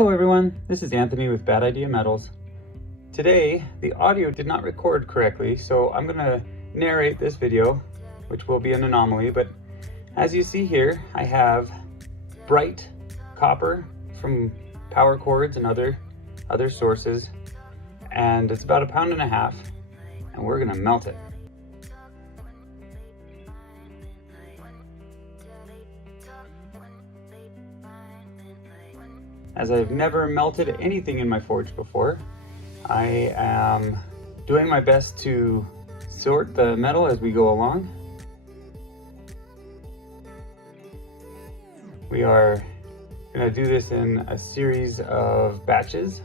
Hello everyone, this is Anthony with Bad Idea Metals. Today, the audio did not record correctly, so I'm going to narrate this video, which will be an anomaly, but as you see here, I have bright copper from power cords and other sources, and it's about 1.5 pounds, and we're going to melt it. As I've never melted anything in my forge before, I am doing my best to sort the metal as we go along. We are going to do this in a series of batches.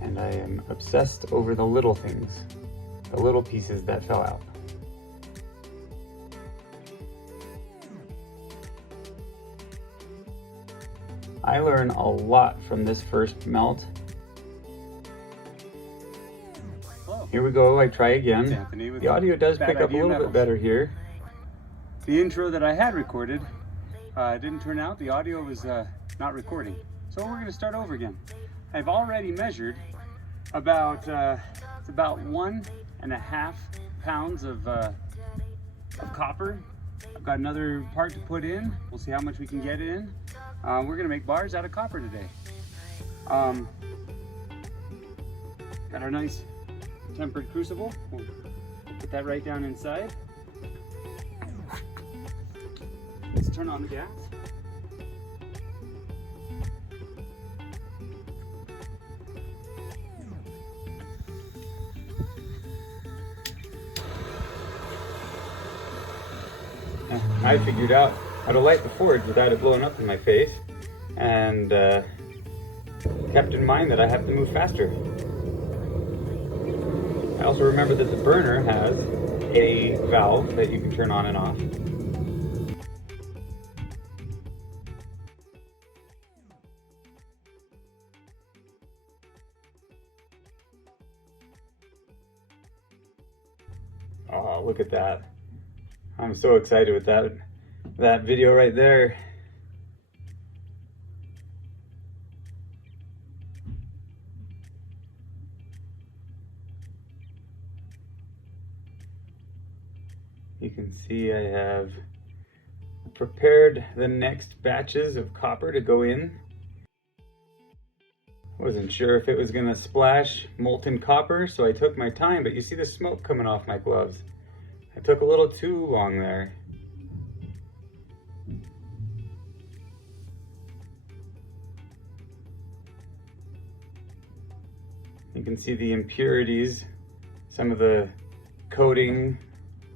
And I am obsessed over the little things, the little pieces that fell out. I learn a lot from this first melt. Hello. Here we go, I try again. It's Anthony with the audio does pick up a little bit better here. The intro that I had recorded didn't turn out. The audio was not recording. So we're going to start over again. I've already measured about, it's about 1.5 pounds of copper. I've got another part to put in. We'll see how much we can get in. We're going to make bars out of copper today. Got our nice tempered crucible. We'll put that right down inside. Let's turn on the gas. I figured out how to light the forge without it blowing up in my face, and kept in mind that I have to move faster. I also remember that the burner has a valve that you can turn on and off. Oh, look at that. I'm so excited with that video right there. You can see I have prepared the next batches of copper to go in. Wasn't sure if it was going to splash molten copper, so I took my time, but you see the smoke coming off my gloves. I took a little too long there. You can see the impurities, some of the coating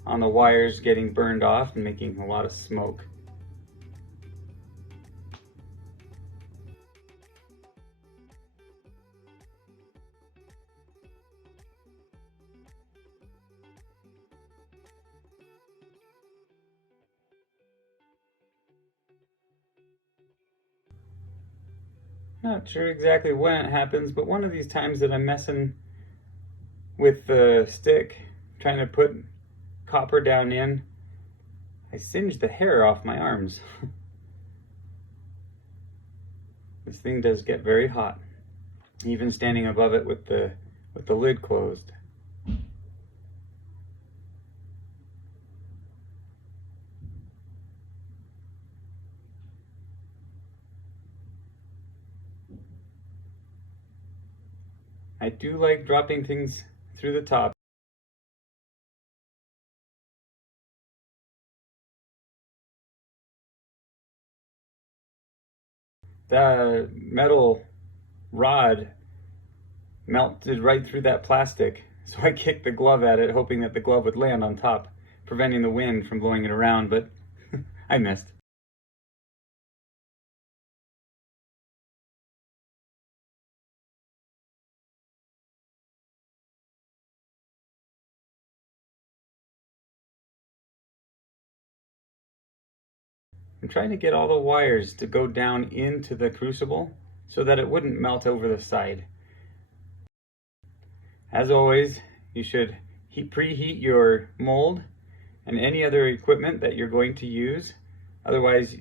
on the wires getting burned off and making a lot of smoke. Not sure exactly when it happens, but one of these times that I'm messing with the stick, trying to put copper down in, I singed the hair off my arms. This thing does get very hot, even standing above it with the lid closed. I do like dropping things through the top. The metal rod melted right through that plastic, so I kicked the glove at it, hoping that the glove would land on top, preventing the wind from blowing it around, but I missed. I'm trying to get all the wires to go down into the crucible so that it wouldn't melt over the side. As always, you should preheat your mold and any other equipment that you're going to use Otherwise,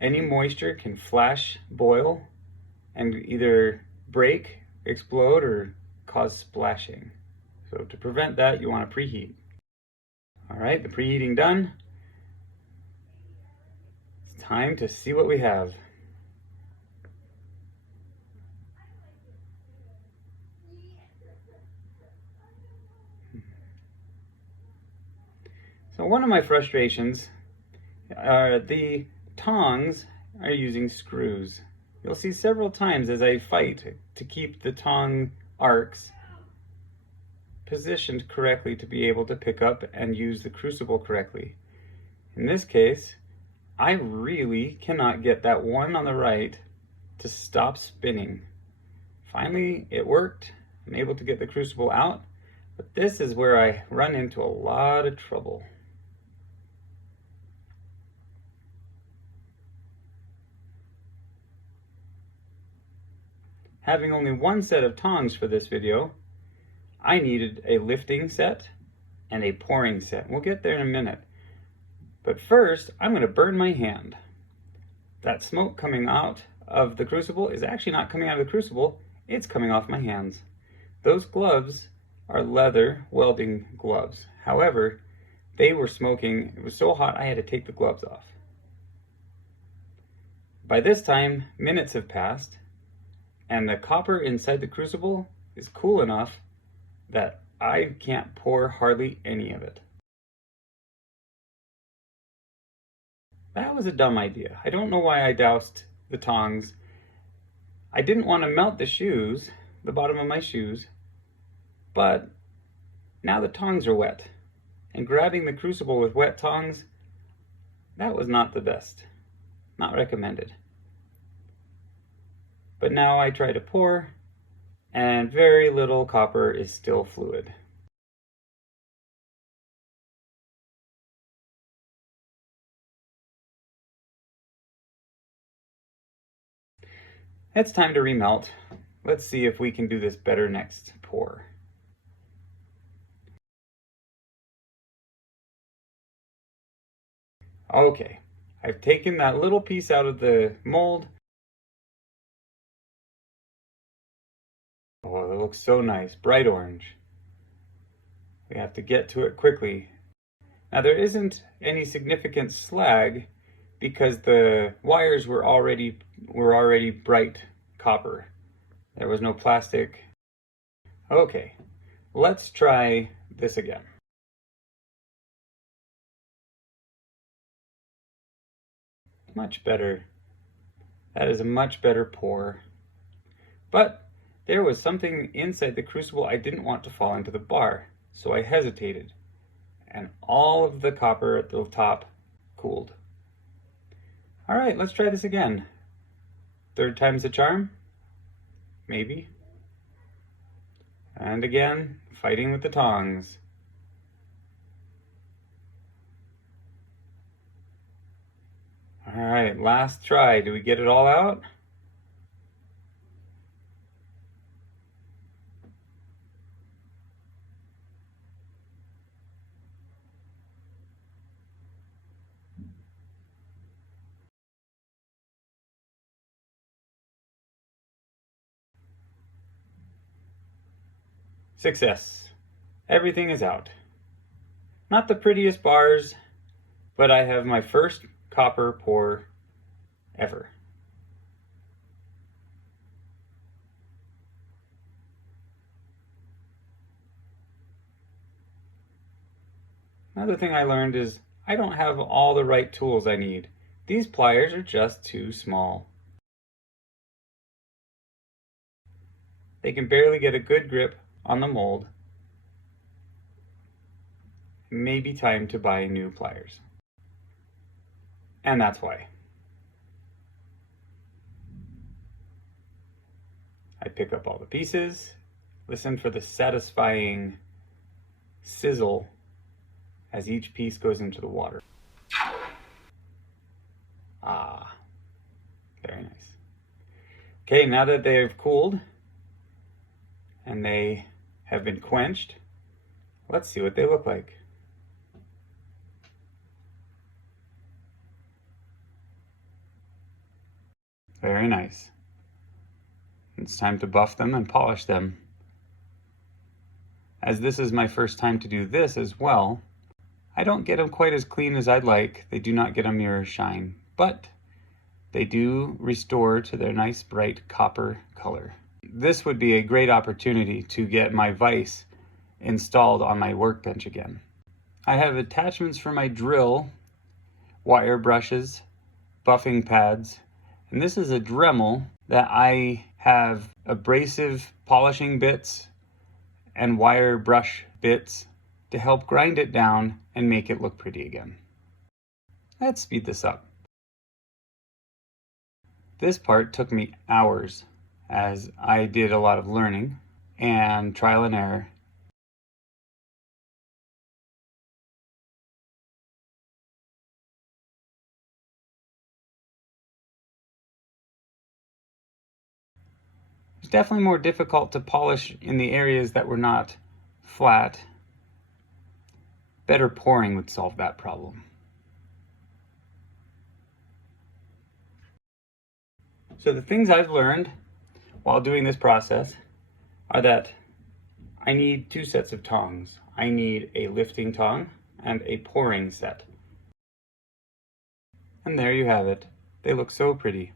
any moisture can flash boil and either break, explode, or cause splashing. So to prevent that, you want to preheat. All right, the preheating done. It's time to see what we have. So one of my frustrations are the tongs are using screws. You'll see several times as I fight to keep the tong arcs positioned correctly to be able to pick up and use the crucible correctly. In this case, I really cannot get that one on the right to stop spinning. Finally, it worked. I'm able to get the crucible out, but this is where I run into a lot of trouble. Having only one set of tongs for this video, I needed a lifting set and a pouring set. We'll get there in a minute. But first, I'm going to burn my hand. That smoke coming out of the crucible is actually not coming out of the crucible, it's coming off my hands. Those gloves are leather welding gloves. However, they were smoking. It was so hot I had to take the gloves off. By this time, minutes have passed, and the copper inside the crucible is cool enough that I can't pour hardly any of it. That was a dumb idea. I don't know why I doused the tongs. I didn't want to melt the shoes, the bottom of my shoes, but now the tongs are wet. And grabbing the crucible with wet tongs, that was not the best. Not recommended. But now I try to pour, and very little copper is still fluid. It's time to remelt. Let's see if we can do this better next pour. Okay, I've taken that little piece out of the mold. Oh, it looks so nice, bright orange. We have to get to it quickly. Now there isn't any significant slag because the wires were already bright copper. There was no plastic. Okay, let's try this again. Much better. That is a much better pour. But there was something inside the crucible I didn't want to fall into the bar, so I hesitated, and all of the copper at the top cooled. All right, let's try this again. Third time's the charm? Maybe. And again, fighting with the tongs. All right, last try. Do we get it all out? Success. Everything is out. Not the prettiest bars, but I have my first copper pour ever. Another thing I learned is I don't have all the right tools I need. These pliers are just too small. They can barely get a good grip on the mold. Maybe time to buy new pliers. And that's why. I pick up all the pieces, listen for the satisfying sizzle as each piece goes into the water. Ah, very nice. Okay, now that they've cooled and they have been quenched, let's see what they look like. Very nice. It's time to buff them and polish them. As this is my first time to do this as well, I don't get them quite as clean as I'd like. They do not get a mirror shine, but they do restore to their nice bright copper color. This would be a great opportunity to get my vise installed on my workbench again. I have attachments for my drill, wire brushes, buffing pads, and this is a Dremel that I have abrasive polishing bits and wire brush bits to help grind it down and make it look pretty again. Let's speed this up. This part took me hours as I did a lot of learning and trial and error. It's definitely more difficult to polish in the areas that were not flat. Better pouring would solve that problem. So the things I've learned while doing this process are that I need 2 sets of tongs. I need a lifting tong and a pouring set. And there you have it. They look so pretty.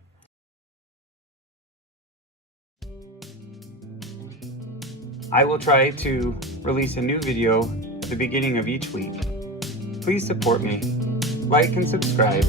I will try to release a new video at the beginning of each week. Please support me, like and subscribe,